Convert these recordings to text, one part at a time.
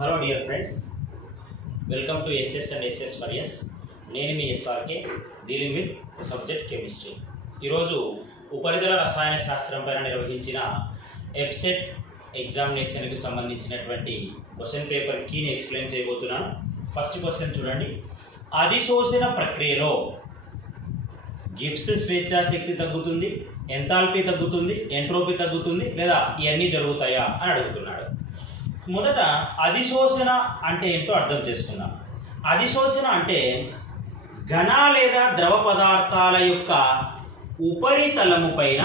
Hello dear friends, welcome to SS and SS for S. నేను మీ SRK dealing with subject chemistry. ఈరోజు ఉపరితల రసాయన శాస్త్రం పైన నిర్వహించిన ఎబ్సెట్ ఎగ్జామినేషన్కి సంబంధించినటువంటి క్వశ్చన్ పేపర్ కీని ఎక్స్ప్లెయిన్ చేయబోతున్నాను. ఫస్ట్ క్వశ్చన్ చూడండి. అధిశోషణ ప్రక్రియలో గిబ్స్ స్వేచ్ఛాశక్తి తగ్గుతుంది, ఎంథాల్పీ తగ్గుతుంది, ఎంట్రోపీ తగ్గుతుంది, లేదా ఇవన్నీ జరుగుతాయా అని అడుగుతున్నాడు. మొదట అధిశోషణ అంటే ఏంటో అర్థం చేసుకుందాం. అధిశోషణ అంటే ఘన లేదా ద్రవ పదార్థాల యొక్క ఉపరితలము పైన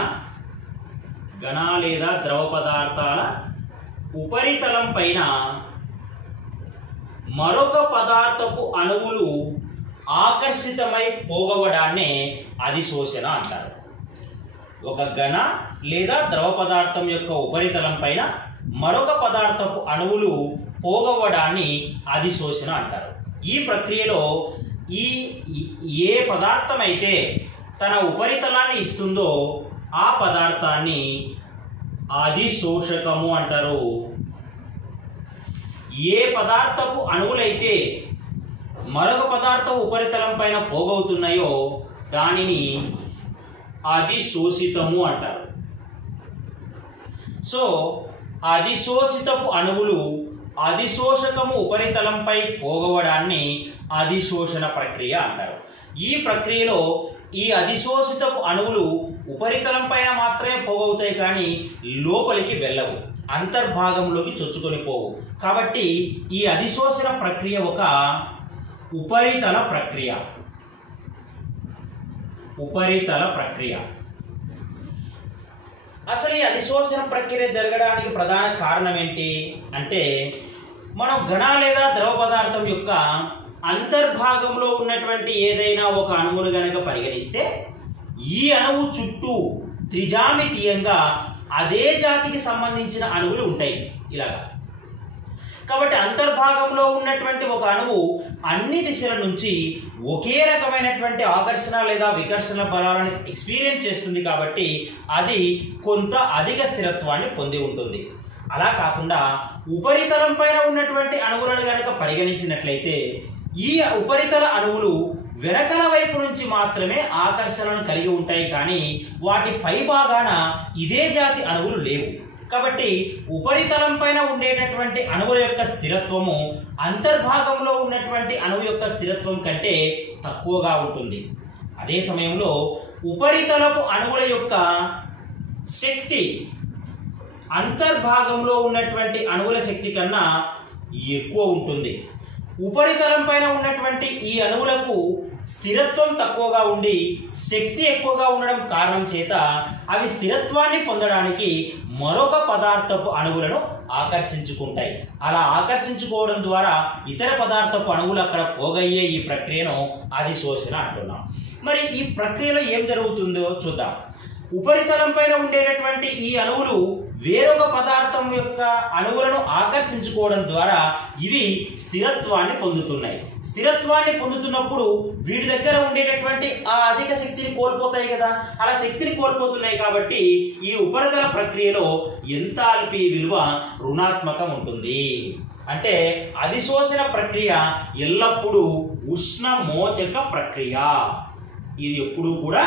ఘన లేదా ద్రవ పదార్థాల ఉపరితలం పైన మరొక పదార్థపు అణువులు ఆకర్షితమై పోగవడాన్నే అధిశోషణ అంటారు. ఒక ఘన లేదా ద్రవ పదార్థం యొక్క ఉపరితలం పైన మరొక పదార్థపు అణువులు పోగవడాన్ని అధిశోషణ అంటారు. ఈ ప్రక్రియలో ఏ పదార్థం అయితే తన ఉపరితలాన్ని ఇస్తుందో ఆ పదార్థాన్ని అధిశోషకము అంటారు. ఏ పదార్థపు అణువులైతే మరొక పదార్థపు ఉపరితలం పైన పోగవుతున్నాయో దానిని అధిశోషితము అంటారు. సో అధిశోషితపు అణువులు అధిశోషకము ఉపరితలంపై పోగవడాన్ని అధిశోషణ ప్రక్రియ అంటారు. ఈ ప్రక్రియలో ఈ అధిశోషితపు అణువులు ఉపరితలం పైన మాత్రమే పోగవుతాయి, కానీ లోపలికి వెళ్ళవు, అంతర్భాగంలోకి చొచ్చుకొని పోవు. కాబట్టి ఈ అధిశోషణ ప్రక్రియ ఒక ఉపరితల ప్రక్రియ. ఉపరితల ప్రక్రియ. అసలు ఈ అధిశోషణ ప్రక్రియ జరగడానికి ప్రధాన కారణం ఏంటి అంటే, మనం ఘన లేదా ద్రవ పదార్థం యొక్క అంతర్భాగంలో ఉన్నటువంటి ఏదైనా ఒక అణువును గనక పరిగణిస్తే ఈ అణువు చుట్టూ త్రిజామితీయంగా అదే జాతికి సంబంధించిన అణువులు ఉంటాయి ఇలాగా. కాబట్టి అంతర్భాగంలో ఉన్నటువంటి ఒక అణువు అన్ని దిశల నుంచి ఒకే రకమైనటువంటి ఆకర్షణ లేదా వికర్షణ బలాలను ఎక్స్పీరియన్స్ చేస్తుంది. కాబట్టి అది కొంత అధిక స్థిరత్వాన్ని పొంది ఉంటుంది. అలా కాకుండా ఉపరితలం పైన ఉన్నటువంటి అణువులను కనుక పరిగణించినట్లయితే ఈ ఉపరితల అణువులు వెనకల వైపు నుంచి మాత్రమే ఆకర్షణను కలిగి ఉంటాయి, కానీ వాటి పై భాగాన ఇదే జాతి అణువులు లేవు. కాబట్టి ఉపరితలం పైన ఉండేటటువంటి అణువుల యొక్క స్థిరత్వము అంతర్భాగంలో ఉన్నటువంటి అణువు యొక్క స్థిరత్వం కంటే తక్కువగా ఉంటుంది. అదే సమయంలో ఉపరితలపు అణువుల యొక్క శక్తి అంతర్భాగంలో ఉన్నటువంటి అణువుల శక్తి కన్నా ఎక్కువ ఉంటుంది. ఉపరితలం పైన ఉన్నటువంటి ఈ అణువులకు స్థిరత్వం తక్కువగా ఉండి శక్తి ఎక్కువగా ఉండడం కారణం చేత అవి స్థిరత్వాన్ని పొందడానికి మరొక పదార్థపు అణువులను ఆకర్షించుకుంటాయి. అలా ఆకర్షించుకోవడం ద్వారా ఇతర పదార్థపు అణువులు అక్కడ పోగయ్యే ఈ ప్రక్రియను అధిశోషణ అంటున్నాం. మరి ఈ ప్రక్రియలో ఏం జరుగుతుందో చూద్దాం. ఉపరితలం పైన ఉండేటటువంటి ఈ అణువులు వేరొక పదార్థం యొక్క అణువులను ఆకర్షించుకోవడం ద్వారా ఇవి స్థిరత్వాన్ని పొందుతున్నాయి. స్థిరత్వాన్ని పొందుతున్నప్పుడు వీటి దగ్గర ఉండేటటువంటి ఆ అధిక శక్తిని కోల్పోతాయి కదా. అలా శక్తిని కోల్పోతున్నాయి కాబట్టి ఈ ఉపరితల ప్రక్రియలో ఎంథాల్పీ విలువ రుణాత్మకం ఉంటుంది. అంటే అధిశోషణ ప్రక్రియ ఎల్లప్పుడూ ఉష్ణమోచక ప్రక్రియ. ఇది ఎప్పుడూ కూడా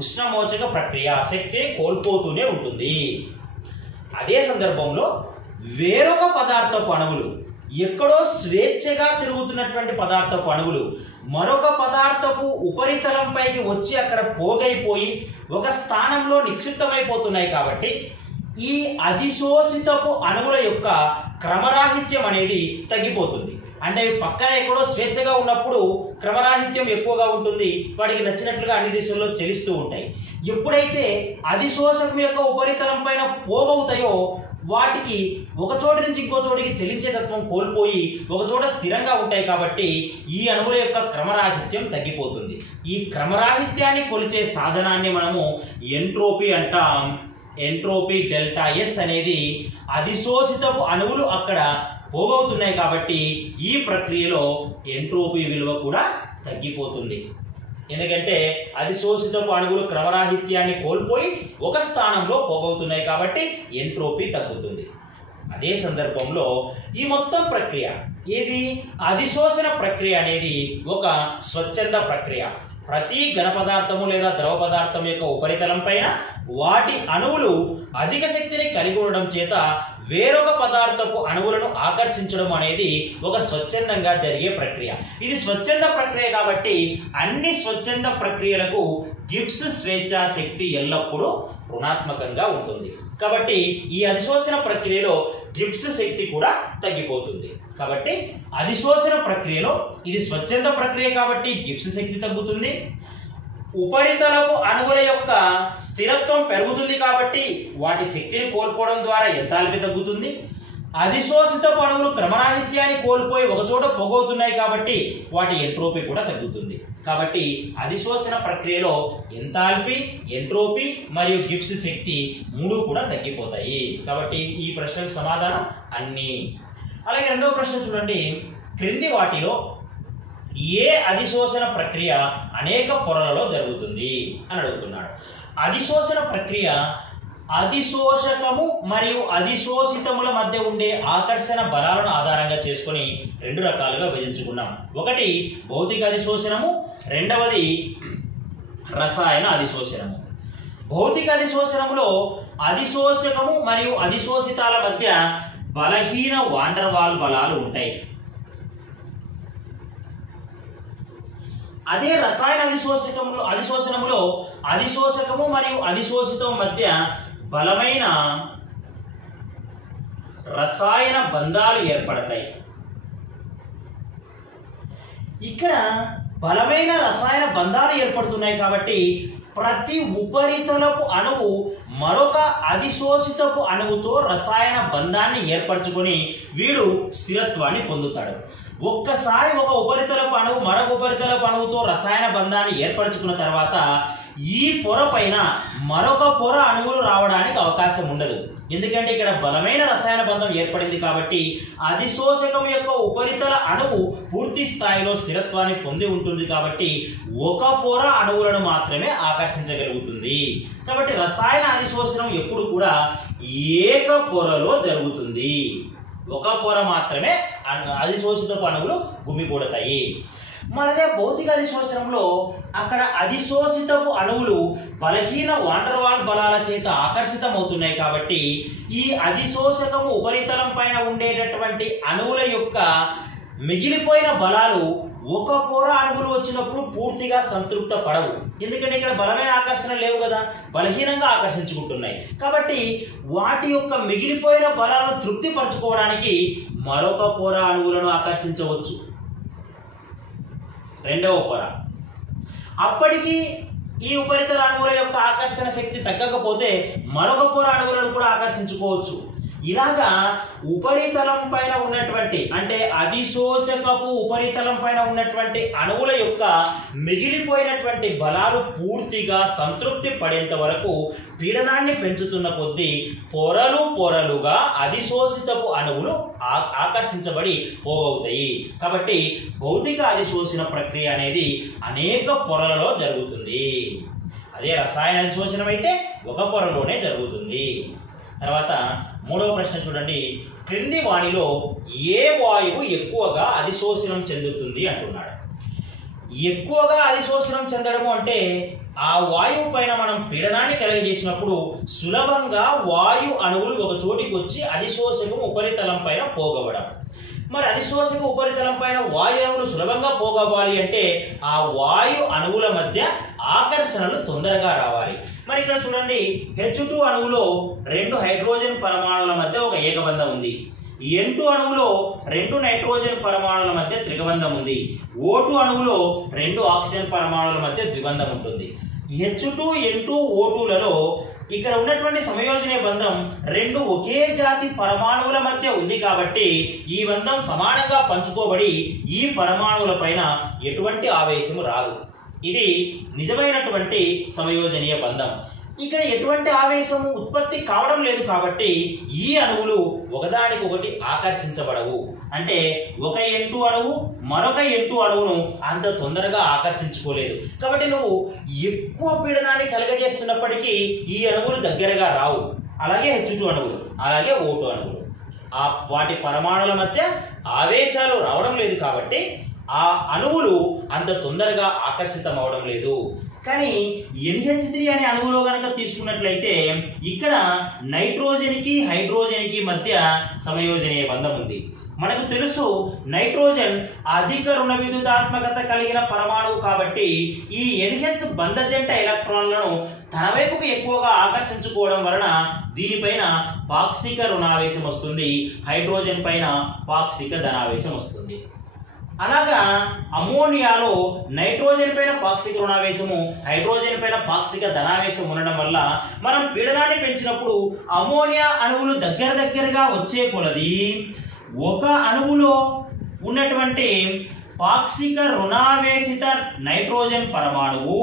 ఉష్ణమోచక ప్రక్రియ, శక్తి కోల్పోతూనే ఉంటుంది. అదే సందర్భంలో వేరొక పదార్థపు అణువులు, ఎక్కడో స్వేచ్ఛగా తిరుగుతున్నటువంటి పదార్థపు అణువులు మరొక పదార్థపు ఉపరితలంపైకి వచ్చి అక్కడ పోగైపోయి ఒక స్థానంలో నిక్షిప్తమైపోతున్నాయి. కాబట్టి ఈ అధిశోషితపు అణువుల యొక్క క్రమరాహిత్యం అనేది తగ్గిపోతుంది. అంటే పక్కన ఎక్కడో స్వేచ్ఛగా ఉన్నప్పుడు క్రమరాహిత్యం ఎక్కువగా ఉంటుంది, వాటికి నచ్చినట్లుగా అన్ని దిశల్లో చలిస్తూ ఉంటాయి. ఎప్పుడైతే అధిశోషకం యొక్క ఉపరితలం పైన పోగవుతాయో వాటికి ఒక చోటు నుంచి ఇంకో చోటికి చలించే తత్వం కోల్పోయి ఒక చోట స్థిరంగా ఉంటాయి. కాబట్టి ఈ అణువుల యొక్క క్రమరాహిత్యం తగ్గిపోతుంది. ఈ క్రమరాహిత్యాన్ని కొలిచే సాధనాన్ని మనము ఎంట్రోపీ అంటాం. ఎంట్రోపీ డెల్టా ఎస్ అనేది అధిశోషితపు అణువులు అక్కడ పోగవుతున్నాయి కాబట్టి ఈ ప్రక్రియలో ఎంట్రోపీ విలువ కూడా తగ్గిపోతుంది. ఎందుకంటే అధిశోషితపు అణువులు క్రమరాహిత్యాన్ని కోల్పోయి ఒక స్థానంలో పోగవుతున్నాయి కాబట్టి ఎంట్రోపీ తగ్గుతుంది. అదే సందర్భంలో ఈ మొత్తం ప్రక్రియ ఏది అధిశోషణ ప్రక్రియ అనేది ఒక స్వచ్ఛంద ప్రక్రియ. ప్రతి ఘన పదార్థము లేదా ద్రవ పదార్థం యొక్క ఉపరితలం పైన వాటి అణువులు అధిక శక్తిని కలిగి ఉండడం చేత వేరొక పదార్థపు అణువులను ఆకర్షించడం అనేది ఒక స్వచ్ఛందంగా జరిగే ప్రక్రియ. ఇది స్వచ్ఛంద ప్రక్రియ కాబట్టి అన్ని స్వచ్ఛంద ప్రక్రియలకు గిబ్స్ స్వేచ్ఛా శక్తి ఎల్లప్పుడూ రుణాత్మకంగా ఉంటుంది. కాబట్టి ఈ అధిశోషణ ప్రక్రియలో గిబ్స్ శక్తి కూడా తగ్గిపోతుంది. కాబట్టి అధిశోషణ ప్రక్రియలో ఇది స్వచ్ఛంద ప్రక్రియ కాబట్టి గిబ్స్ శక్తి తగ్గుతుంది. ఉపరితలపు అణువుల యొక్క స్థిరత్వం పెరుగుతుంది కాబట్టి వాటి శక్తిని కోల్పోవడం ద్వారా ఎంథాల్పీ తగ్గుతుంది. అధిశోషితపు అణువులు క్రమరాహిత్యాన్ని కోల్పోయి ఒకచోట పోగవుతున్నాయి కాబట్టి వాటి ఎంట్రోపీ కూడా తగ్గుతుంది. కాబట్టి అధిశోషణ ప్రక్రియలో ఎంథాల్పీ, ఎంట్రోపీ మరియు గిబ్స్ శక్తి మూడు కూడా తగ్గిపోతాయి. కాబట్టి ఈ ప్రశ్నకు సమాధానం అన్ని. అలాగే రెండవ ప్రశ్న చూడండి, క్రింది వాటిలో ఏ అధిశోషణ ప్రక్రియ అనేక పొరలలో జరుగుతుంది అని అడుగుతున్నాడు. అధిశోషణ ప్రక్రియ అధిశోషకము మరియు అధిశోషితముల మధ్య ఉండే ఆకర్షణ బలాలను ఆధారంగా చేసుకొని రెండు రకాలుగా విభజించుకున్నాం. ఒకటి భౌతిక అధిశోషణము, రెండవది రసాయన అధిశోషణము. భౌతిక అధిశోషణములో అధిశోషకము మరియు అధిశోషితాల మధ్య బలహీన వాండర్ వాల్ బలాలు ఉంటాయి. అదే రసాయన అధిశోషణములో అధిశోషకము మరియు అధిశోషితం మధ్య బలమైన రసాయన బంధాలు ఏర్పడతాయి. ఇక్కడ బలమైన రసాయన బంధాలు ఏర్పడుతున్నాయి కాబట్టి ప్రతి ఉపరితలపు అణువు మరొక అధిశోషితపు అణువుతో రసాయన బంధాన్ని ఏర్పరచుకొని వీడు స్థిరత్వాన్ని పొందుతాడు. ఒక్కసారి ఒక ఉపరితలపు అణువు మరొక ఉపరితలపు అణువుతో రసాయన బంధాన్ని ఏర్పరచుకున్న తర్వాత ఈ పొర పైన మరొక పొర అణువులు రావడానికి అవకాశం ఉండదు. ఎందుకంటే ఇక్కడ బలమైన రసాయన బంధం ఏర్పడింది కాబట్టి అధిశోషకం యొక్క ఉపరితల అణువు పూర్తి స్థాయిలో స్థిరత్వాన్ని పొంది ఉంటుంది కాబట్టి ఒక పొర అణువులను మాత్రమే ఆకర్షించగలుగుతుంది. కాబట్టి రసాయన అధిశోషణం ఎప్పుడు కూడా ఏక పొరలో జరుగుతుంది. ఒక పొర మాత్రమే అధిశోషితపు అణువులు గుమికూడతాయి. మనదే భౌతిక అధిశోషణంలో అక్కడ అధిశోషితపు అణువులు బలహీన వాండర్ వాల్ బలాల చేత ఆకర్షితమవుతున్నాయి కాబట్టి ఈ అధిశోషకము ఉపరితలం పైన ఉండేటటువంటి అణువుల యొక్క మిగిలిపోయిన బలాలు ఒక పొర అణువులు వచ్చినప్పుడు పూర్తిగా సంతృప్త పడవు. ఎందుకంటే ఇక్కడ బలమైన ఆకర్షణ లేవు కదా, బలహీనంగా ఆకర్షించుకుంటున్నాయి. కాబట్టి వాటి యొక్క మిగిలిపోయిన బలాలను తృప్తిపరచుకోవడానికి మరొక పొర అణువులను ఆకర్షించవచ్చు, రెండవ పొర. అప్పటికి ఈ ఉపరితల అణువుల యొక్క ఆకర్షణ శక్తి తగ్గకపోతే మరొక పొర అణువులను కూడా ఆకర్షించుకోవచ్చు. ఇలాగా ఉపరితలం పైన ఉన్నటువంటి అంటే అధిశోషకపు ఉపరితలం పైన ఉన్నటువంటి అణువుల యొక్క మిగిలిపోయినటువంటి బలాలు పూర్తిగా సంతృప్తి పడేంత వరకు పీడనాన్ని పెంచుతున్న కొద్దీ పొరలుగా అధిశోషితపు అణువులు ఆకర్షించబడి పోగవుతాయి. కాబట్టి భౌతిక అధిశోషణ ప్రక్రియ అనేది అనేక పొరలలో జరుగుతుంది. అదే రసాయన అధిశోషణం అయితే ఒక పొరలోనే జరుగుతుంది. తర్వాత మూడవ ప్రశ్న చూడండి, క్రింది వాణిలో ఏ వాయువు ఎక్కువగా అధిశోషణం చెందుతుంది అంటున్నాడు. ఎక్కువగా అధిశోషణం చెందడము అంటే ఆ వాయువు పైన మనం పీడనాన్ని కలిగజేసినప్పుడు సులభంగా వాయు అణువులు ఒక చోటికి వచ్చి అధిశోషకం ఉపరితలం పైన పోగవడం. మరి అధిశోషక ఉపరితలం పైన వాయు అణువులు సులభంగా పోగవాలి అంటే ఆ వాయు అణువుల మధ్య ఆకర్షణలు తొందరగా రావాలి. మరి ఇక్కడ చూడండి, H2 అణువులో 2 హైడ్రోజన్ పరమాణువుల మధ్య ఒక ఏకబంధం ఉంది. N2 అణువులో 2 నైట్రోజన్ పరమాణువుల మధ్య త్రిబంధం ఉంది. O2 అణువులో 2 ఆక్సిజన్ పరమాణువుల మధ్య ద్విబంధం ఉంటుంది. H2, N2, O2లలో ఇక్కడ ఉన్నటువంటి సంయోజన బంధం 2 ఒకే జాతి పరమాణువుల మధ్య ఉంది కాబట్టి ఈ బంధం సమానంగా పంచుకోబడి ఈ పరమాణువుల పైన ఎటువంటి ఆవేశము రాదు. ఇది నిజమైనటువంటి సంయోజనీయ బంధం. ఇక్కడ ఎటువంటి ఆవేశం ఉత్పత్తి కావడం లేదు కాబట్టి ఈ అణువులు ఒకదానికొకటి ఆకర్షించబడవు. అంటే ఒక N2 అణువు మరొక N2 అణువును అంత తొందరగా ఆకర్షించుకోలేదు. కాబట్టి నువ్వు ఎక్కువ పీడనాన్ని కలగజేస్తున్నప్పటికీ ఈ అణువులు దగ్గరగా రావు. అలాగే H2 అణువులు, అలాగే O2 అణువులు. వాటి పరమాణుల మధ్య ఆవేశాలు రావడం లేదు కాబట్టి ఆ అణువులు అంత తొందరగా ఆకర్షితం అవడం లేదు. కానీ NH3 అనే అణువులో గనక తీసుకున్నట్లయితే ఇక్కడ నైట్రోజన్కి హైడ్రోజన్కి మధ్య సమయోజనీయ బంధం ఉంది. మనకు తెలుసు నైట్రోజన్ అధిక రుణ విద్యుదాత్మకత కలిగిన పరమాణువు కాబట్టి ఈ NH బంధజంట ఎలక్ట్రాన్లను తన వైపుకు ఎక్కువగా ఆకర్షించుకోవడం వలన దీనిపైన పాక్షిక రుణావేశం వస్తుంది, హైడ్రోజన్ పైన పాక్షిక ధనావేశం వస్తుంది. అలాగా అమ్మోనియాలో నైట్రోజన్ పైన పాక్షిక రుణావేశము, హైడ్రోజన్ పైన పాక్షిక ధనావేశం ఉండడం వల్ల మనం పీడనాన్ని పెంచినప్పుడు అమ్మోనియా అణువులు దగ్గరగా వచ్చే కొలది ఒక అణువులో ఉన్నటువంటి పాక్షిక రుణావేశిత నైట్రోజన్ పరమాణువు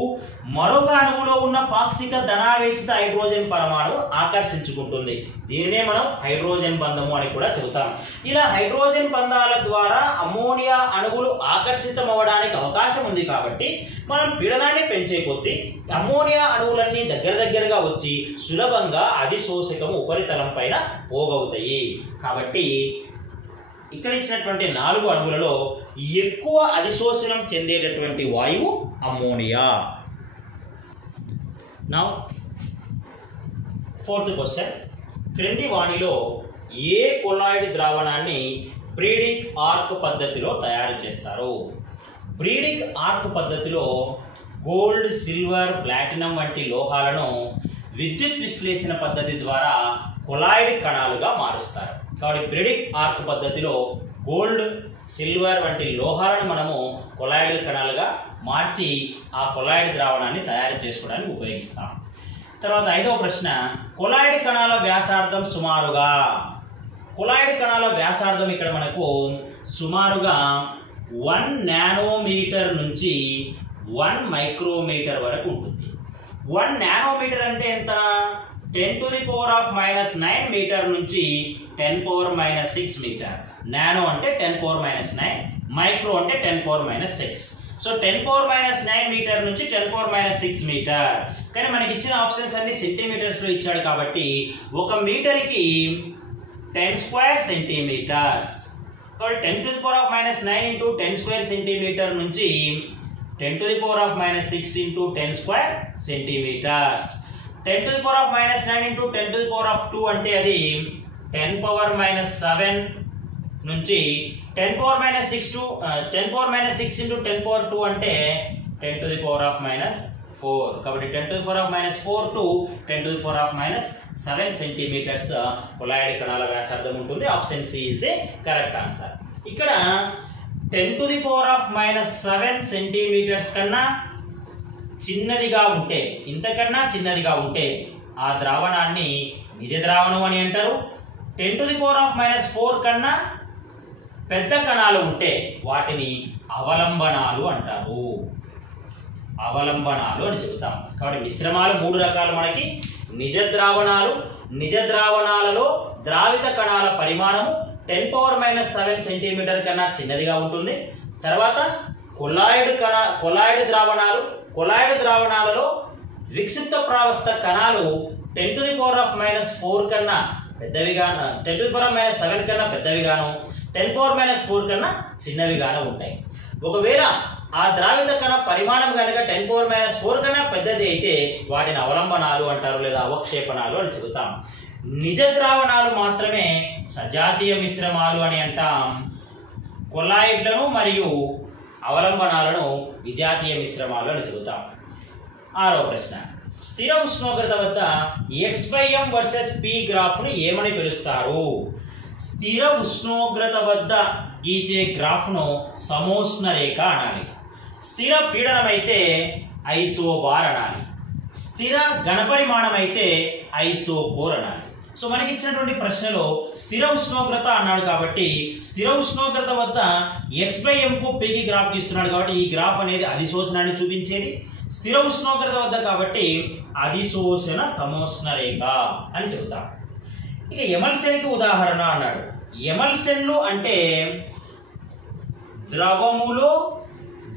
మరొక అణువులో ఉన్న పాక్షిక ధనావేశిత హైడ్రోజన్ పరమాణువు ఆకర్షించుకుంటుంది. దీనినే మనం హైడ్రోజన్ బంధము అని కూడా చెబుతాం. ఇలా హైడ్రోజన్ బంధాల ద్వారా అమ్మోనియా అణువులు ఆకర్షితం అవ్వడానికి అవకాశం ఉంది కాబట్టి మనం పీడనాన్ని పెంచే కొద్దీ అమ్మోనియా అణువులన్నీ దగ్గరగా వచ్చి సులభంగా అధిశోషకము ఉపరితలం పైన పోగవుతాయి. కాబట్టి ఇక్కడ ఇచ్చినటువంటి 4 అణువులలో ఎక్కువ అధిశోషణం చెందేటటువంటి వాయువు అమ్మోనియా. నౌ 4th క్వశ్చన్, క్రింది వాణిలో ఏ కొలాయిడ్ ద్రావణాన్ని బ్రీడింగ్ ఆర్క్ పద్ధతిలో తయారు చేస్తారు? బ్రీడింగ్ ఆర్క్ పద్ధతిలో గోల్డ్, సిల్వర్, ప్లాటినం వంటి లోహాలను విద్యుత్ విశ్లేషణ పద్ధతి ద్వారా కొలాయిడ్ కణాలుగా మారుస్తారు. కాబట్టి బ్రీడింగ్ ఆర్క్ పద్ధతిలో గోల్డ్, సిల్వర్ వంటి లోహాలను మనము కొలాయిడ్ కణాలుగా మార్చి ఆ కొలాయిడ్ ద్రావణాన్ని తయారు చేసుకోవడానికి ఉపయోగిస్తాం. తర్వాత 5వ ప్రశ్న, కొలాయిడ్ కణాల వ్యాసార్థం సుమారుగా. కొలాయిడ్ కణాల వ్యాసార్థం ఇక్కడ మనకు సుమారుగా 1 నానోమీటర్ నుంచి 1 మైక్రోమీటర్ వరకు ఉంటుంది. 1 నానోమీటర్ అంటే ఎంత? 10⁻⁻⁹ మీటర్ నుంచి 10⁻⁻6 మీటర్. నానో అంటే 10⁻⁹, మైక్రో అంటే 10⁻⁶. సో 10⁻⁹ మీటర్ నుంచి 10⁻⁶ మీటర్. కానీ మనకి ఇచ్చిన ఆప్షన్స్ అన్ని సెంటీమీటర్స్ లో ఇచ్చాడు కాబట్టి 1 మీటర్కి 10 స్క్వేర్ సెంటీమీటర్స్. కాబట్టి 10⁻⁹ ఇంటూ 10 స్క్వేర్ సెంటీమీటర్ నుంచి 10⁻⁻6 ఇంటూ 10 స్క్వేర్ సెంటీమీటర్స్. 10⁻⁻9 ఇంటూ 10⁻2 అంటే అది 10⁻⁻7 నుంచి 10⁻⁻6 ఇంటూ 10⁻2 అంటే 10⁻⁻4. కాబట్టి 10⁻⁻4 టు 10⁻⁻7 సెంటీమీటర్స్ కొలాయిడ్ కణాల వ్యాసార్థం ఉంటుంది. Option C is the correct answer. ఇక్కడ 10⁻⁻7 సెంటీమీటర్స్ కన్నా చిన్నదిగా ఉంటే, ఇంతకన్నా చిన్నదిగా ఉంటే ఆ ద్రావణాన్ని నిజ ద్రావణం అని అంటారు. 10⁻⁻4 కన్నా పెద్ద కణాలు ఉంటే వాటిని అవలంబనాలు అంటారు. అవలంబనాలు అని చెబుతాం. కాబట్టి మిశ్రమాలు 3 రకాలు మనకి. నిజ ద్రావణాలు, నిజ ద్రావణాలలో ద్రావిత కణాల పరిమాణము 10⁻⁻7 సెంటీమీటర్ కన్నా చిన్నదిగా ఉంటుంది. తర్వాత కొలాయిడ్ ద్రావణాలు, కొలాయిడ్ ద్రావణాలలో విక్షిప్త ప్రావస్థ కణాలు 10⁻⁻4 కన్నా పెద్దవిగాను, 10⁻⁻7 కన్నా పెద్దవిగాను, 10⁻⁴ కన్నా చిన్నవిగాను ఉంటాయి. ఒకవేళ ఆ ద్రావిత కణ పరిమాణం కనుక 10⁻⁴ కన్నా పెద్దది అయితే వాటిని అవలంబనాలు అంటారు లేదా అవక్షేపణాలు అని చెబుతాం. నిజ ద్రావణాలు మాత్రమే సజాతీయ మిశ్రమాలు అని అంటాం. కొలాయిడ్లను మరియు అవలంబనాలను విజాతీయ మిశ్రమాలు అని చెబుతాం. 6వ ప్రశ్న, స్థిర ఉష్ణోగ్రత వద్ద x/m వర్సెస్ p గ్రాఫ్ ను ఏమని పిలుస్తారు? స్థిర ఉష్ణోగ్రత వద్ద గీచే గ్రాఫ్ ను సమోష్ణ రేఖ అనాలి. స్థిర పీడనం అయితే ఐసోబార్ అనాలి. స్థిర ఘనపరిమాణం అయితే ఐసోకోర్ అనాలి. సో మనకి ఇచ్చినటువంటి ప్రశ్నలో స్థిర ఉష్ణోగ్రత అన్నాడు కాబట్టి స్థిర ఉష్ణోగ్రత వద్ద x/m కు p కి గ్రాఫ్ గీస్తున్నాడు కాబట్టి ఈ గ్రాఫ్ అనేది అధిశోషణాన్ని చూపించేది. స్థిర ఉష్ణోగ్రత వద్ద కాబట్టి అధిశోషణ సమోష్ణ రేఖ అని చెబుతాం. ఇక ఎమల్సెన్ కి ఉదాహరణ అన్నాడు. ఎమల్సెన్లు అంటే ద్రవములో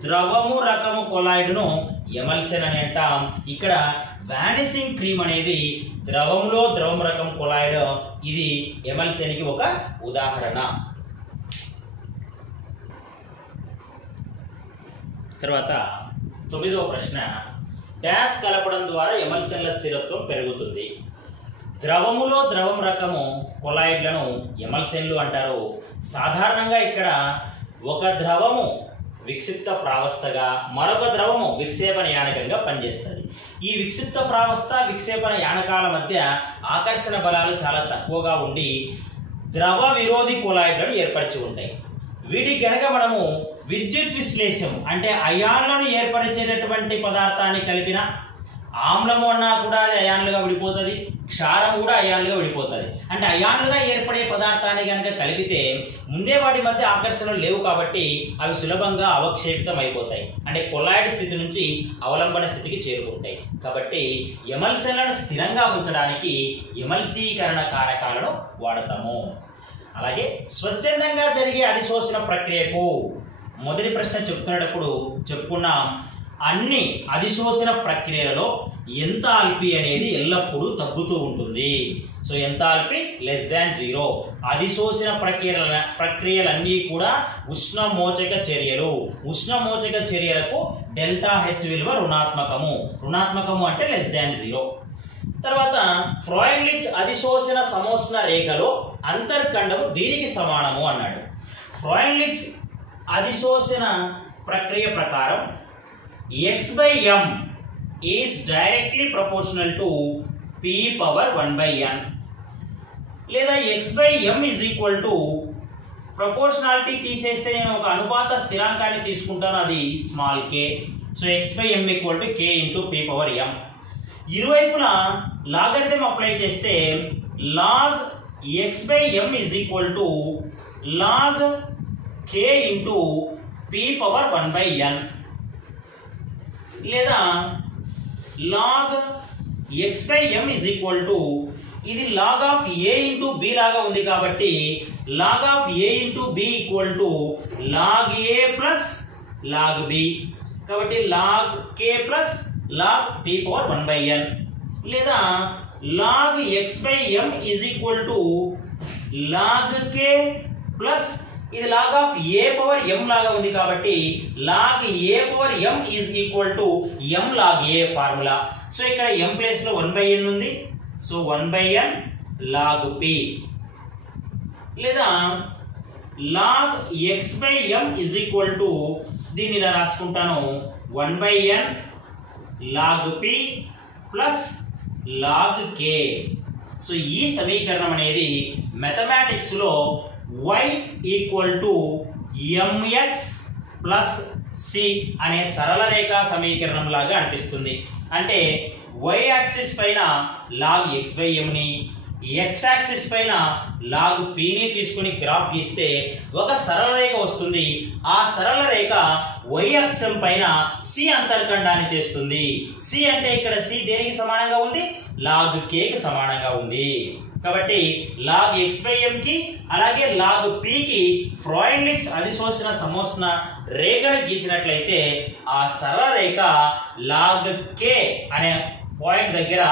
ద్రవము రకము కొలాయిడ్ ను ఎమల్సెన్ అని అంటాం. ఇక్కడ వానిషింగ్ క్రీమ్ అనేది ద్రవములో ద్రవం రకం కొలాయిడ్ ఇది ఎమల్షన్కి ఒక ఉదాహరణ. తర్వాత 9వ ప్రశ్న, డాష్ కలపడం ద్వారా ఎమల్షన్ల స్థిరత్వం పెరుగుతుంది. ద్రవములో ద్రవం రకము కొలాయిడ్లను ఎమల్షన్లు అంటారు. సాధారణంగా ఇక్కడ ఒక ద్రవము విక్షిప్త ప్రావస్థగా మరొక ద్రవము విక్షేపణ యానకంగా పనిచేస్తుంది. ఈ విక్షిప్త ప్రావస్థ విక్షేపణ యానకాల మధ్య ఆకర్షణ బలాలు చాలా తక్కువగా ఉండి ద్రవ విరోధి కొలాయిడ్లను ఏర్పరిచి ఉంటాయి. వీటికి కనుక మనము విద్యుత్ విశ్లేషం అంటే అయాన్లను ఏర్పరిచేటటువంటి పదార్థాన్ని కలిపిన ఆమ్లము అన్నా కూడా అది అయాన్లుగా విడిపోతుంది, క్షారం కూడా అయాన్లుగా విడిపోతుంది. అంటే అయాన్లుగా ఏర్పడే పదార్థాన్ని కనుక కలిపితే ముందే వాటి మధ్య ఆకర్షణలు లేవు కాబట్టి అవి సులభంగా అవక్షేపితం అయిపోతాయి. అంటే కొలాయిడ్ స్థితి నుంచి అవలంబన స్థితికి చేరుకుంటాయి. కాబట్టి ఎమల్షన్లను స్థిరంగా ఉంచడానికి ఎమల్సీకరణ కారకాలను వాడతాము. అలాగే స్వచ్ఛందంగా జరిగే అధిశోషణ ప్రక్రియకు మొదటి ప్రశ్న చెప్పుకునేటప్పుడు చెప్పుకున్నాం, అన్ని అధిశోషణ ప్రక్రియలలో ఎంథాల్పీ అనేది ఎల్లప్పుడూ తగ్గుతూ ఉంటుంది. So enthalpy <0. అధిశోషణ ప్రక్రియలన్నీ కూడా ఉష్ణమోచక చర్యలు. ఉష్ణమోచక చర్యలకు ΔH విలువ రుణాత్మకము అంటే <0. తర్వాత ఫ్రాయిన్లిచ్ అధిశోషణ సమోష్ణ రేఖలో అంతర్ఖండము దీనికి సమానము అన్నాడు. ఫ్రాయిన్లిచ్ అధిశోషణ ప్రక్రియ ప్రకారం x/m is directly proportional to p⁻1/n లేదా x/m is equal to proportionality తీసేస్తే నేను ఒక అనుపాత స్థిరాంకాన్ని తీసుకుంటాను, అది small k. So x/m equal to k into p⁻m. ఇరువైపులా లాగరిథం అప్లై చేస్తే log x/m is equal to log k into p⁻1/n లేదా log x/m is equal to ఇది log of a into b లాగా ఉంది కాబట్టి log of a into b equal to log a plus log b కాబట్టి log k plus log p⁻1/n లేదా log x/m is equal to log k plus ఇది log of a/m లాగా ఉంది కాబట్టి log a/m is equal to m log a formula. So ఇక్కడ m place లో 1/n ఉంది, so 1/n log p లేదా log x/m is equal to దీన్ని ఇలా రాసుకుంటాను 1/n log p plus log k. So ఈ సమీకరణం అనేది మ్యాథమెటిక్స్ లో y equal to mx plus c అనే సరళ రేఖా సమీకరణం లాగా అనిపిస్తుంది. అంటే y యాక్సిస్ పైన log x/m ని, x యాక్సిస్ పైన log p ని తీసుకుని గ్రాఫ్ గీస్తే ఒక సరళ రేఖ వస్తుంది. ఆ సరళ రేఖ y అక్షం పైన c అంతర్ఖండాన్ని చేస్తుంది. c అంటే ఇక్కడ c దేనికి సమానంగా ఉంది? log k కి సమానంగా ఉంది. కాబట్టి log x/m కి అలాగే log p కి ఫ్రాయిన్లిచ్ అధిశోషణ సమోష్ణ రేఖను గీచినట్లయితే ఆ సరళ రేఖ log k అనే పాయింట్ దగ్గర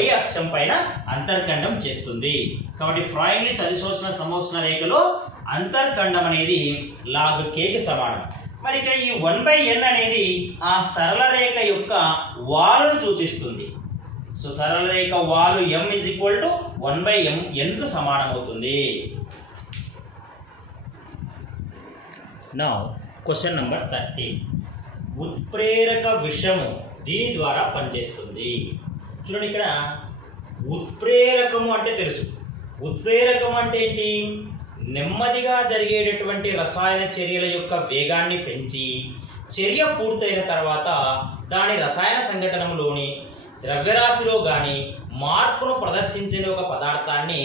y అక్షం పైన అంతర్ఖండం చేస్తుంది. కాబట్టి ఫ్రాయిన్లిచ్ అధిశోషణ సమోష్ణ రేఖలో అంతర్ఖండం అనేది log k కి సమానం. మరి ఇక్కడ ఈ 1/n అనేది ఆ సరళ రేఖ యొక్క వాలును సూచిస్తుంది. సో సరళ రేఖ వాలు m is equal to 1/m n కు సమానం అవుతుంది. Now question number 13. ఉత్ప్రేరక విషము దీని ద్వారా పనిచేస్తుంది. చూడండి, ఇక్కడ ఉత్ప్రేరకము అంటే తెలుసు. ఉత్ప్రేరకం అంటే ఏంటి? నెమ్మదిగా జరిగేటటువంటి రసాయన చర్యల యొక్క వేగాన్ని పెంచి చర్య పూర్తయిన తర్వాత దాని రసాయన సంఘటనలోని ద్రవ్యరాశిలో గాని మార్పును ప్రదర్శించే ఒక పదార్థాన్ని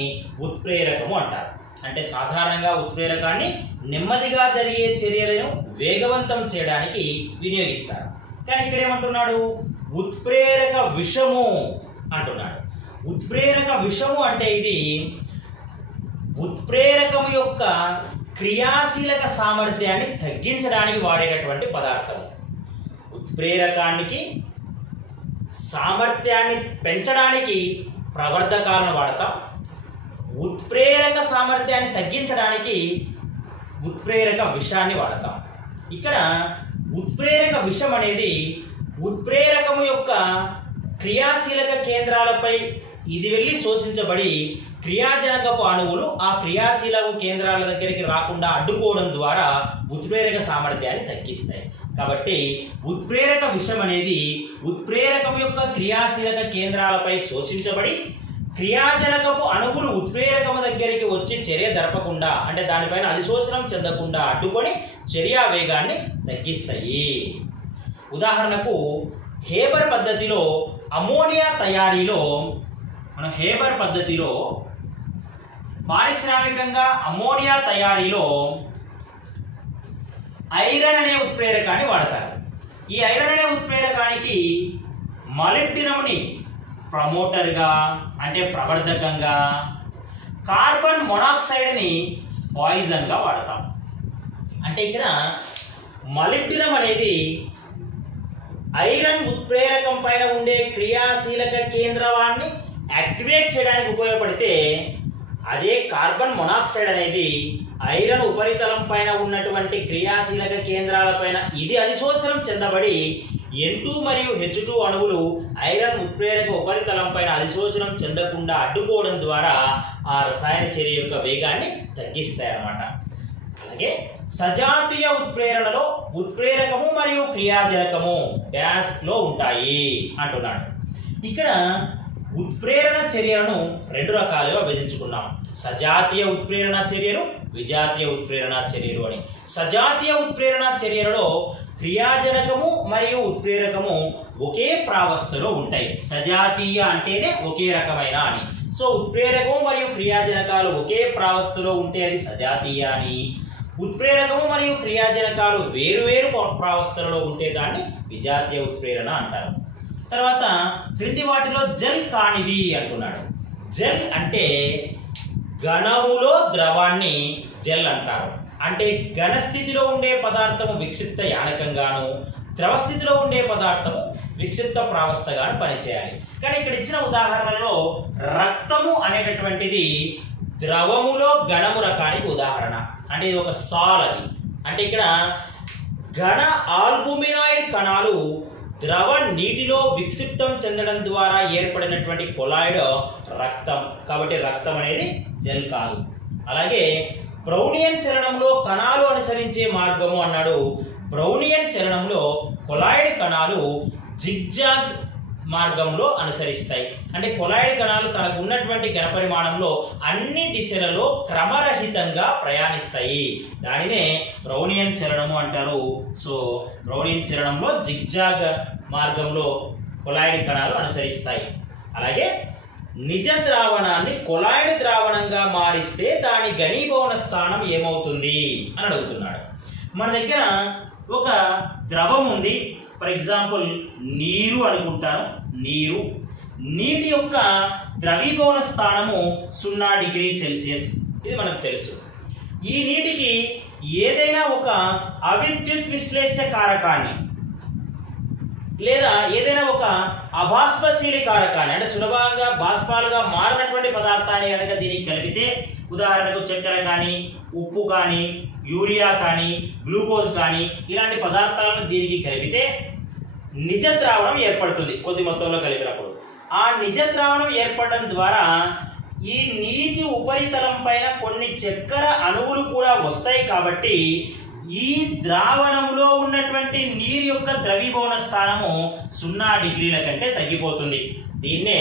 ఉత్ప్రేరకము అంటారు. అంటే సాధారణంగా ఉత్ప్రేరకాన్ని నెమ్మదిగా జరిగే చర్యలను వేగవంతం చేయడానికి వినియోగిస్తారు. కానీ ఇక్కడ ఏమంటున్నాడు? ఉత్ప్రేరక విషము అంటున్నాడు. ఉత్ప్రేరక విషము అంటే ఇది ఉత్ప్రేరకము యొక్క క్రియాశీలక సామర్థ్యాన్ని తగ్గించడానికి వాడేటటువంటి పదార్థం. ఉత్ప్రేరకానికి సామర్థ్యాన్ని పెంచడానికి ప్రవర్ధకాలను వాడతాం. ఉత్ప్రేరక సామర్థ్యాన్ని తగ్గించడానికి ఉత్ప్రేరక విషాన్ని వాడతాం. ఇక్కడ ఉత్ప్రేరక విషం అనేది ఉత్ప్రేరకము యొక్క క్రియాశీలక కేంద్రాలపై ఇది వెళ్ళి శోషించబడి క్రియాజనకపు అణువులు ఆ క్రియాశీలక కేంద్రాల దగ్గరికి రాకుండా అడ్డుకోవడం ద్వారా ఉత్ప్రేరక సామర్థ్యాన్ని తగ్గిస్తాయి. కాబట్టి ఉత్ప్రేరక విషం అనేది ఉత్ప్రేరకం యొక్క క్రియాశీలక కేంద్రాలపై శోషించబడి క్రియాజనకపు అణువులు ఉత్ప్రేరకము దగ్గరికి వచ్చి చర్య జరపకుండా అంటే దానిపైన అధిశోషణం చెందకుండా అడ్డుకొని చర్యా వేగాన్ని తగ్గిస్తాయి. ఉదాహరణకు హేబర్ పద్ధతిలో అమోనియా తయారీలో హేబర్ పద్ధతిలో పారిశ్రామికంగా అమోనియా తయారీలో ఐరన్ అనే ఉత్ప్రేరకాన్ని వాడతారు. ఈ ఐరన్ అనే ఉత్ప్రేరకానికి మాలిబ్డినంని ప్రమోటర్గా అంటే ప్రవర్ధకంగా, కార్బన్ మొనాక్సైడ్ని పాయిజన్గా వాడతాం. అంటే ఇక్కడ మాలిబ్డినం అనేది ఐరన్ ఉత్ప్రేరకం పైన ఉండే క్రియాశీలక కేంద్రాన్ని యాక్టివేట్ చేయడానికి ఉపయోగపడితే, అదే కార్బన్ మొనాక్సైడ్ అనేది ఐరన్ ఉపరితలం పైన ఉన్నటువంటి క్రియాశీలక కేంద్రాలపైన ఇది అధిశోషణం చెందబడి N2 మరియు H2 అణువులు ఐరన్ ఉత్ప్రేరక ఉపరితలం పైన అధిశోషణం చెందకుండా అడ్డుకోవడం ద్వారా ఆ రసాయన చర్య యొక్క వేగాన్ని తగ్గిస్తాయి అన్నమాట. అలాగే సజాతీయ ఉత్ప్రేరణలో ఉత్ప్రేరకము మరియు క్రియాజనకము డాష్ లో ఉంటాయి అంటున్నాడు. ఇక్కడ ఉత్ప్రేరణ చర్యలను రెండు రకాలుగా విభజించుకున్నాం. సజాతీయ ఉత్ప్రేరణ చర్యలు, విజాతీయ ఉత్ప్రేరణ చర్యలు అని. సజాతీయ ఉత్ప్రేరణ చర్యలలో క్రియాజనకము మరియు ఉత్ప్రేరకము ఒకే ప్రావస్థలో ఉంటాయి. సజాతీయ అంటేనే ఒకే రకమైన అని. సో ఉత్ప్రేరకము మరియు క్రియాజనకాలు ఒకే ప్రావస్థలో ఉంటే అది సజాతీయ అని, ఉత్ప్రేరకము మరియు క్రియాజనకాలు వేరువేరు ప్రావస్థలలో ఉంటే దాన్ని విజాతీయ ఉత్ప్రేరణ అంటారు. తర్వాత క్రింది వాటిలో జెల్ కానిది అంటున్నాడు. జెల్ అంటే ఘనములో ద్రవాన్ని జెల్ అంటారు. అంటే ఘన స్థితిలో ఉండే పదార్థము విక్షిప్త యానకంగాను, ద్రవ స్థితిలో ఉండే పదార్థము విక్షిప్త ప్రావస్థగాను పనిచేయాలి. కానీ ఇక్కడ ఇచ్చిన ఉదాహరణలో రక్తము అనేటటువంటిది ద్రవములో ఘనము రకానికి ఉదాహరణ. అంటే ఇది ఒక సాల్ అది. అంటే ఇక్కడ ఘన ఆల్బుమినాయిడ్ కణాలు ద్రవ నీటిలో విక్షిప్తం చెందడం ద్వారా ఏర్పడినటువంటి కొలాయిడ్ రక్తం. కాబట్టి రక్తం అనేది జెల్ కాదు. అలాగే బ్రౌనియన్ చలనంలో కణాలు అనుసరించే మార్గము అన్నాడు. బ్రౌనియన్ చలనంలో కొలాయిడ్ కణాలు జిగ్జాగ్ మార్గంలో అనుసరిస్తాయి. అంటే కొలాయిడ్ కణాలు తనకు ఉన్నటువంటి ఘనపరిమాణంలో అన్ని దిశలలో క్రమరహితంగా ప్రయాణిస్తాయి. దానినే బ్రౌనియన్ చలనము అంటారు. సో బ్రౌనియన్ చలనంలో జిగ్జాగ్ మార్గంలో కొలాయిడ్ కణాలు అనుసరిస్తాయి. అలాగే నిజ ద్రావణాన్ని కొలాయిడ్ ద్రావణంగా మారిస్తే దాని ఘనీభవన స్థానం ఏమవుతుంది అని అడుగుతున్నాడు. మన దగ్గర ఒక ద్రవం ఉంది. ఫర్ ఎగ్జాంపుల్ నీరు అనుకుంటాను. నీటి యొక్క ద్రవీభవన స్థానము 0 డిగ్రీ సెల్సియస్. ఇది మనకు తెలుసు. ఈ నీటికి ఏదైనా ఒక అవిద్యుత్ విశ్లేష కారకాన్ని లేదా ఏదైనా ఒక అబాష్పశీలి కారకాన్ని అంటే సులభంగా బాష్పాలుగా మారినటువంటి పదార్థాన్ని కనుక దీనికి కలిపితే, ఉదాహరణకు చక్కెర కానీ, ఉప్పు కానీ, యూరియా కానీ, గ్లూకోజ్ కానీ ఇలాంటి పదార్థాలను దీనికి కలిపితే నిజ ద్రావణం ఏర్పడుతుంది. కొద్ది మొత్తంలో కలిపినప్పుడు ఆ నిజ ద్రావణం ఏర్పడడం ద్వారా ఈ నీటి ఉపరితలం పైన కొన్ని చక్కెర అణువులు కూడా వస్తాయి. కాబట్టి ఈ ద్రావణంలో ఉన్నటువంటి నీరు యొక్క ద్రవీభవన స్థానము 0 డిగ్రీల కంటే తగ్గిపోతుంది. దీన్నే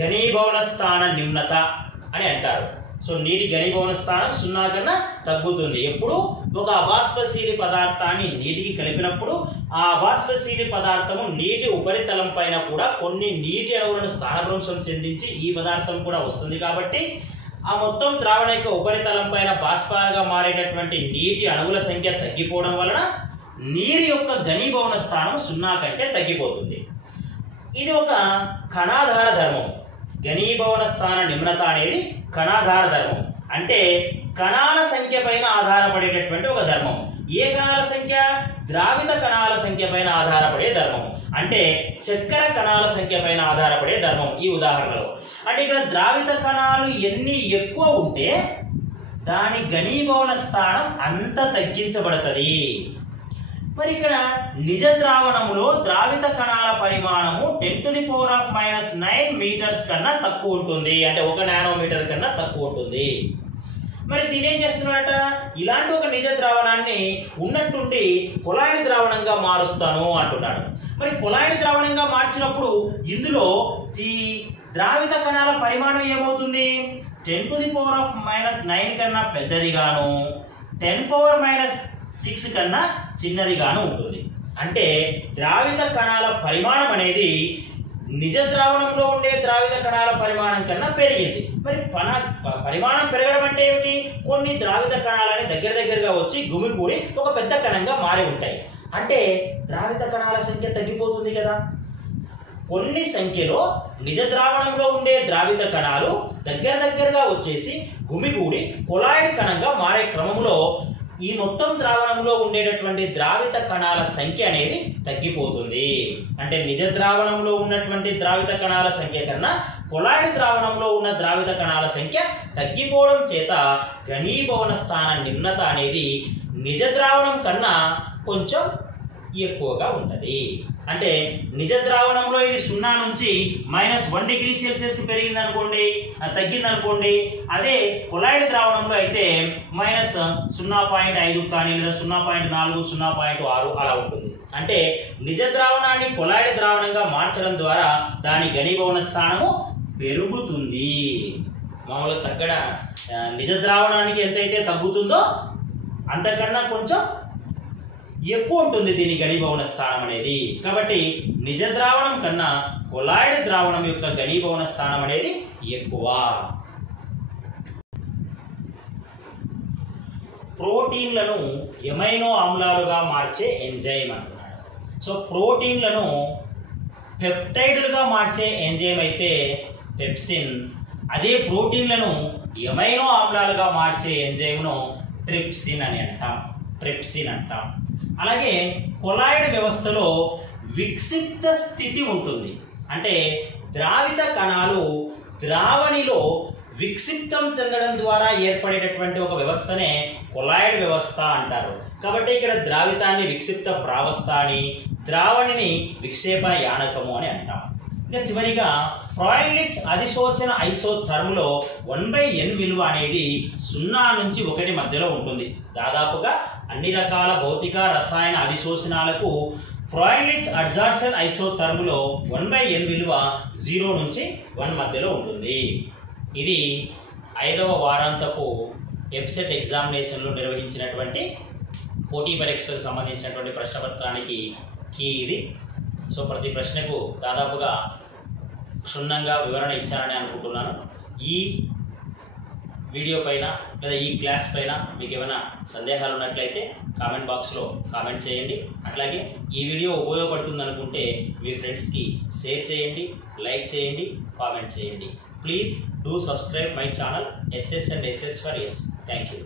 ఘనీభవన స్థాన నిమ్నత అని అంటారు. సో నీటి ఘనీభవన స్థానం 0 కన్నా తగ్గుతుంది. ఎప్పుడు ఒక అబాష్పశీలి పదార్థాన్ని నీటికి కలిపినప్పుడు ఆ అబాష్పశీలి పదార్థము నీటి ఉపరితలం పైన కూడా కొన్ని నీటి అణువులను స్థానభ్రంశం చెందించి ఈ పదార్థం కూడా వస్తుంది. కాబట్టి ఆ మొత్తం ద్రావణ యొక్క ఉపరితలం పైన బాష్పాలుగా మారేటటువంటి నీటి అణువుల సంఖ్య తగ్గిపోవడం వలన నీరు యొక్క ఘనీభవన స్థానం 0 కంటే తగ్గిపోతుంది. ఇది ఒక కణాధార ధర్మం. ఘనీభవన స్థాన నిమ్నత అనేది కణాధార ధర్మం. అంటే కణాల సంఖ్య పైన ఆధారపడేటటువంటి ఒక ధర్మము. ఏ కణాల సంఖ్య? ద్రావిత కణాల సంఖ్య పైన ఆధారపడే ధర్మము. అంటే చక్కెర కణాల సంఖ్య పైన ఆధారపడే ధర్మం ఈ ఉదాహరణలో. అంటే ఇక్కడ ద్రావిత కణాలు ఎన్ని ఎక్కువ ఉంటే దాని ఘనీభవన స్థానం అంత తగ్గించబడుతుంది. మరి ఇక్కడ నిజ ద్రావణములో ద్రావిత కణాల పరిమాణము 10⁻⁻⁹ మీటర్స్ కన్నా తక్కువ ఉంటుంది. అంటే 1 నానోమీటర్ కన్నా తక్కువ ఉంటుంది. మరి దీని ఏం చేస్తున్నాడట? ఇలాంటి ఒక నిజ ద్రావణాన్ని ఉన్నట్టుండి కొలాయిడ్ ద్రావణంగా మారుస్తాను అంటున్నాడు. మరి కొలాయిడ్ ద్రావణంగా మార్చినప్పుడు ఇందులో ఈ ద్రావిత కణాల పరిమాణం ఏమవుతుంది? 10⁻⁻⁹ కన్నా పెద్దదిగాను 10⁻⁻⁶ కన్నా చిన్నదిగాను ఉంటుంది. అంటే ద్రావిత కణాల పరిమాణం అనేది నిజ ద్రావణంలో ఉండే ద్రావిత కణాల పరిమాణం కన్నా పెరిగింది. మరి పరిమాణం పెరగడం అంటే ఏమిటి? కొన్ని ద్రావిత కణాలని దగ్గరగా వచ్చి గుమికూడి ఒక పెద్ద కణంగా మారి ఉంటాయి. అంటే ద్రావిత కణాల సంఖ్య తగ్గిపోతుంది కదా. కొన్ని సంఖ్యలో నిజ ద్రావణంలో ఉండే ద్రావిత కణాలు దగ్గరగా వచ్చేసి గుమిగూడి కొలాయిడ్ కణంగా మారే క్రమంలో ఈ మొత్తం ద్రావణంలో ఉండేటటువంటి ద్రావిత కణాల సంఖ్య అనేది తగ్గిపోతుంది. అంటే నిజ ద్రావణంలో ఉన్నటువంటి ద్రావిత కణాల సంఖ్య కన్నా కొలాయిడ్ ద్రావణంలో ఉన్న ద్రావిత కణాల సంఖ్య తగ్గిపోవడం చేత ఘనీభవన స్థాన నిమ్నత అనేది నిజ ద్రావణం కన్నా కొంచెం ఎక్కువగా ఉంటుంది. అంటే నిజ ద్రావణంలో ఇది 0 నుంచి -1 డిగ్రీ సెల్సియస్ పెరిగింది అనుకోండి, తగ్గింది అనుకోండి. అదే కొలాయిడ్ ద్రావణంలో అయితే -0.5 కానీ లేదా 0.4, 0.6 అలా ఉంటుంది. అంటే నిజ ద్రావణాన్ని కొలాయిడ్ ద్రావణంగా మార్చడం ద్వారా దాని ఘనీభవన స్థానము పెరుగుతుంది. మామూలుగా తగ్గడ నిజ ద్రావణానికి ఎంతైతే తగ్గుతుందో అంతకన్నా కొంచెం ఎక్కువ ఉంటుంది దీని ఘనీభవన స్థానం అనేది. కాబట్టి నిజ ద్రావణం కన్నా కొలాయిడ్ ద్రావణం యొక్క ఘనీభవన స్థానం అనేది ఎక్కువ. ప్రోటీన్లను ఎమైనో ఆమ్లాలుగా మార్చే ఎంజైమ్ అంటున్నాడు. సో ప్రోటీన్లను పెప్టైడ్లుగా మార్చే ఎంజైమ్ అయితే పెప్సిన్, అదే ప్రోటీన్లను ఎమైనో ఆమ్లాలుగా మార్చే ఎంజైమ్ను ట్రిప్సిన్ అని అంటాం. ట్రిప్సిన్ అంటాం. అలాగే కొలాయిడ్ వ్యవస్థలో విక్షిప్త స్థితి ఉంటుంది. అంటే ద్రావిత కణాలు ద్రావణిలో విక్షిప్తం చెందడం ద్వారా ఏర్పడేటటువంటి ఒక వ్యవస్థనే కొలాయిడ్ వ్యవస్థ అంటారు. కాబట్టి ఇక్కడ ద్రావితాన్ని విక్షిప్త ప్రావస్థ అని, ద్రావణిని విక్షేపణ యానకము అని అంటాం. ఇంకా చివరిగా ఫ్రాయిన్లిచ్ అధిశోషణ ఐసోథర్మ్లో 1/n విలువ అనేది 0 నుంచి 1 మధ్యలో ఉంటుంది. దాదాపుగా అన్ని రకాల భౌతిక రసాయన అధిశోషణాలకు ఫ్రాయిన్లిచ్ అడ్జార్సన్ ఐసోథర్మ్లో 1/n విలువ 0 నుంచి 1 మధ్యలో ఉంటుంది. ఇది 5వ వారాంతపు ఎబ్సెట్ ఎగ్జామినేషన్లో నిర్వహించినటువంటి పోటీ పరీక్షలకు సంబంధించినటువంటి ప్రశ్నపత్రానికి కీ ఇది. సో ప్రతి ప్రశ్నకు దాదాపుగా క్షుణ్ణంగా వివరణ ఇచ్చానని అనుకుంటున్నాను. ఈ వీడియో పైన లేదా ఈ క్లాస్ పైన మీకు ఏమైనా సందేహాలు ఉన్నట్లయితే కామెంట్ బాక్స్లో కామెంట్ చేయండి. అట్లాగే ఈ వీడియో ఉపయోగపడుతుంది అనుకుంటే మీ ఫ్రెండ్స్కి షేర్ చేయండి, లైక్ చేయండి, కామెంట్ చేయండి. Please do subscribe my channel SS and SS for Yes. Thank you.